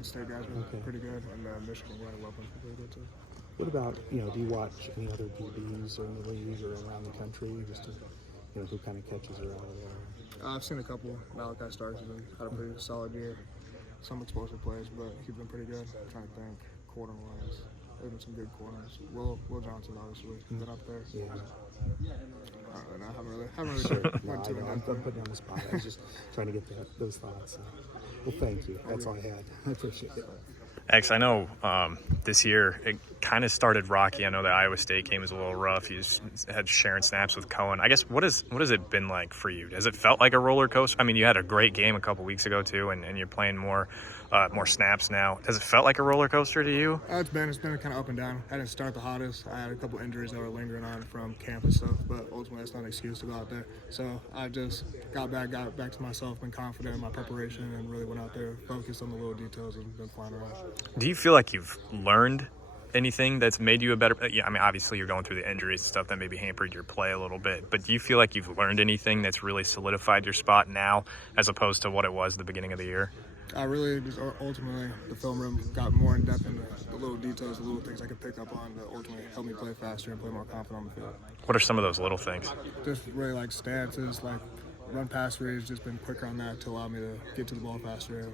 Penn State guys were pretty good, and Michigan got a weapons were pretty good too. What about, do you watch any other DBs or in the league or around the country, just to, who kind of catches your eye there? I've seen a couple. Malachi Starks has had a pretty solid year. Some explosive plays, but he's been pretty good. I'm trying to think corner-wise. There's been some good corners. Will Johnson obviously been up there. Yeah. I haven't really went too I'm putting you on the spot. I was just trying to get those thoughts. Well, thank you. That's all I had. I appreciate it. X, I know this year it kind of started rocky. I know the Iowa State game was a little rough. You had sharing snaps with Cohen. I guess what has it been like for you? Has it felt like a roller coaster? I mean, you had a great game a couple weeks ago too, and you're playing more snaps now. Has it felt like a roller coaster to you? It's been kind of up and down. I didn't start the hottest. I had a couple injuries that were lingering on from camp and stuff, but ultimately that's not an excuse to go out there. So I just got back to myself, been confident in my preparation, and really went out there, focused on the little details, and been flying around. Do you feel like you've learned anything that's made you a better? Yeah, I mean, obviously you're going through the injuries and stuff that maybe hampered your play a little bit, but do you feel like you've learned anything that's really solidified your spot now as opposed to what it was at the beginning of the year? I really just ultimately the film room got more in depth in the little details, the little things I could pick up on that ultimately helped me play faster and play more confident on the field. What are some of those little things? Just really like stances, like run pass reads, just been quicker on that to allow me to get to the ball faster and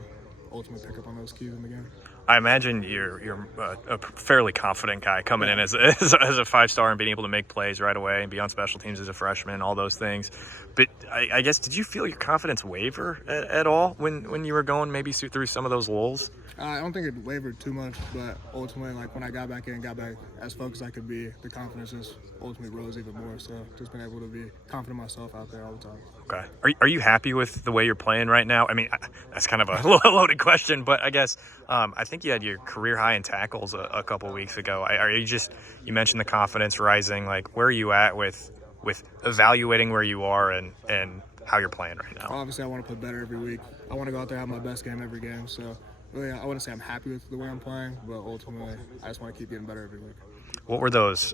ultimately pick up on those keys in the game. I imagine you're a fairly confident guy coming in as a five-star and being able to make plays right away and be on special teams as a freshman, all those things. But I guess, did you feel your confidence waver at all when you were going maybe through some of those lulls? I don't think it wavered too much, but ultimately, like when I got back as focused as I could be, the confidence just ultimately rose even more. So just been able to be confident myself out there all the time. Okay. Are you happy with the way you're playing right now? I mean, that's kind of a loaded question, but I guess I think you had your career high in tackles a couple weeks ago. You mentioned the confidence rising. Like, where are you at with evaluating where you are and how you're playing right now? Obviously, I want to play better every week. I want to go out there and have my best game every game. So really, I wouldn't say I'm happy with the way I'm playing, but ultimately, I just want to keep getting better every week. What were those?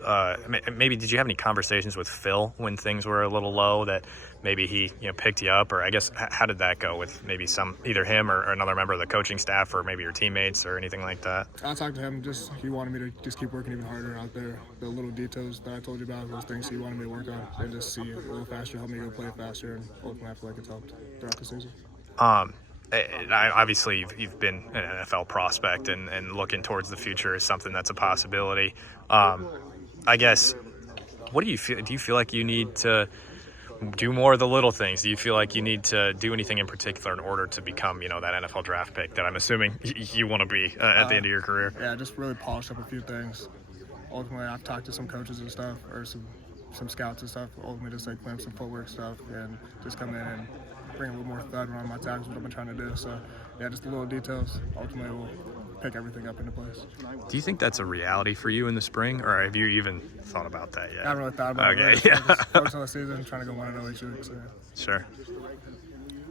Maybe did you have any conversations with Phil when things were a little low that maybe he picked you up, or I guess how did that go with maybe either him or another member of the coaching staff or maybe your teammates or anything like that? I talked to him. He wanted me to just keep working even harder out there. The little details that I told you about, those things he wanted me to work on, and just see a little faster, help me go play faster, and ultimately I feel like it's helped throughout the season. Obviously, you've been an NFL prospect, and looking towards the future is something that's a possibility. I guess, what do you feel? Do you feel like you need to do more of the little things? Do you feel like you need to do anything in particular in order to become, that NFL draft pick that I'm assuming you want to be at the end of your career? Yeah, just really polish up a few things. Ultimately, I've talked to some coaches and stuff, or some scouts and stuff. Ultimately, just like playing some footwork stuff and just come in and bring a little more thud around my tackles, what I've been trying to do. So, yeah, just the little details ultimately will pick everything up into place. Do you think that's a reality for you in the spring, or have you even thought about that yet? I haven't really thought about it. Okay, yeah. Focus on the season, trying to go 1-0 each week. So, yeah. Sure.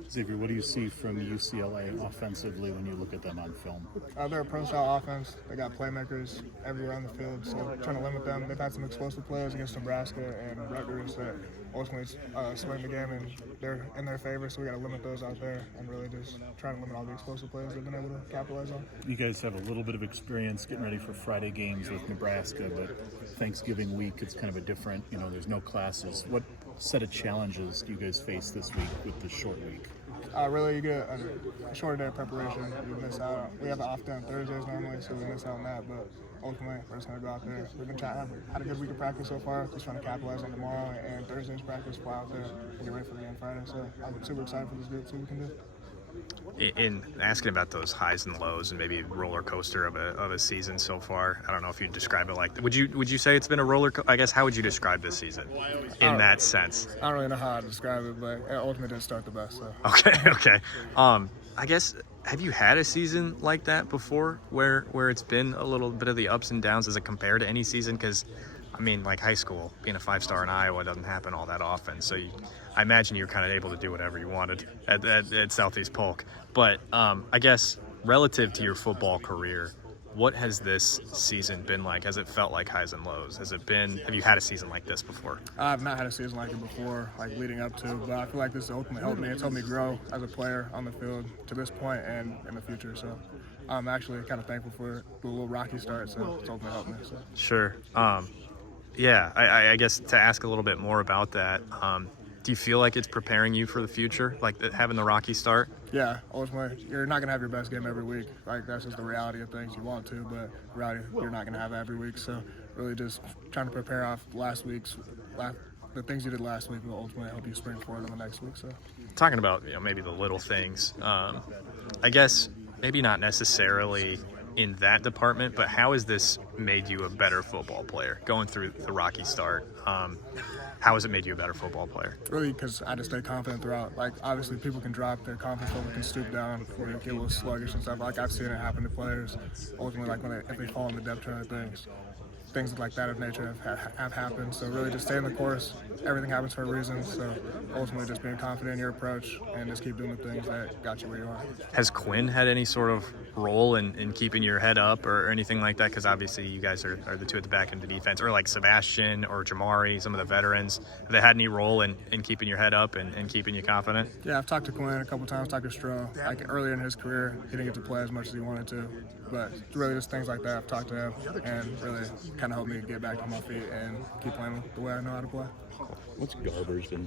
Xavier, what do you see from UCLA offensively when you look at them on film? They're a pro-style offense. They got playmakers everywhere on the field, so trying to limit them. They've had some explosive players against Nebraska and Rutgers that ultimately swing the game, and they're in their favor, so we got to limit those out there and really just try to limit all the explosive players they've been able to capitalize on. You guys have a little bit of experience getting ready for Friday games with Nebraska, but Thanksgiving week, it's kind of a different, there's no classes. What set of challenges do you guys face this week with the short week? Really, you get a shorter day of preparation. You miss out. We have an off day on Thursdays normally, so we miss out on that. But ultimately, we're just going to go out there. We've been had a good week of practice so far. Just trying to capitalize on tomorrow and Thursday's practice. Fly out there and get ready for the game Friday. So I'm super excited for this group. See what we can do. In asking about those highs and lows and maybe roller coaster of a season so far, I don't know if you'd describe it like that. Would you say it's been a roller coaster? I guess, how would you describe this season in that sense? I don't really know how to describe it, but it ultimately didn't start the best. So. Okay. I guess, have you had a season like that before where it's been a little bit of the ups and downs? Does it compare to any season? Because, I mean, like high school, being a five-star in Iowa doesn't happen all that often. So I imagine you're kind of able to do whatever you wanted at Southeast Polk. But I guess relative to your football career, What has this season been like? Has it felt like highs and lows? Have you had a season like this before? I've not had a season like it before, like leading up to, but I feel like this ultimately helped me. It's helped me grow as a player on the field to this point and in the future. So I'm actually kind of thankful for the little rocky start. So it's ultimately helped me. So. Sure. Yeah, I guess to ask a little bit more about that, do you feel like it's preparing you for the future, like having the rocky start? Yeah, ultimately, you're not going to have your best game every week. Like, that's just the reality of things. You want to, but reality, you're not going to have it every week. So really just trying to prepare off the things you did last week will ultimately help you spring forward in the next week. So Talking about maybe the little things, I guess maybe not necessarily in that department, but how has this made you a better football player going through the rocky start? How has it made you a better football player? really, because I just stay confident throughout. Like, obviously, people can drop their confidence level, can stoop down, or get a little sluggish and stuff. Like, I've seen it happen to players. Ultimately, like if they fall in the depth chart of things like that of nature have happened. So really just stay in the course. Everything happens for a reason. So ultimately just being confident in your approach and just keep doing the things that got you where you are. Has Quinn had any sort of role in keeping your head up or anything like that? Because obviously you guys are the two at the back end of the defense, or like Sebastian or Jamari, some of the veterans. Have they had any role in keeping your head up and keeping you confident? Yeah, I've talked to Quinn a couple times, talked to Stroh. Like earlier in his career, he didn't get to play as much as he wanted to. But really just things like that, I've talked to him and really kind of helped me get back to my feet and keep playing the way I know how to play. What's Garber's been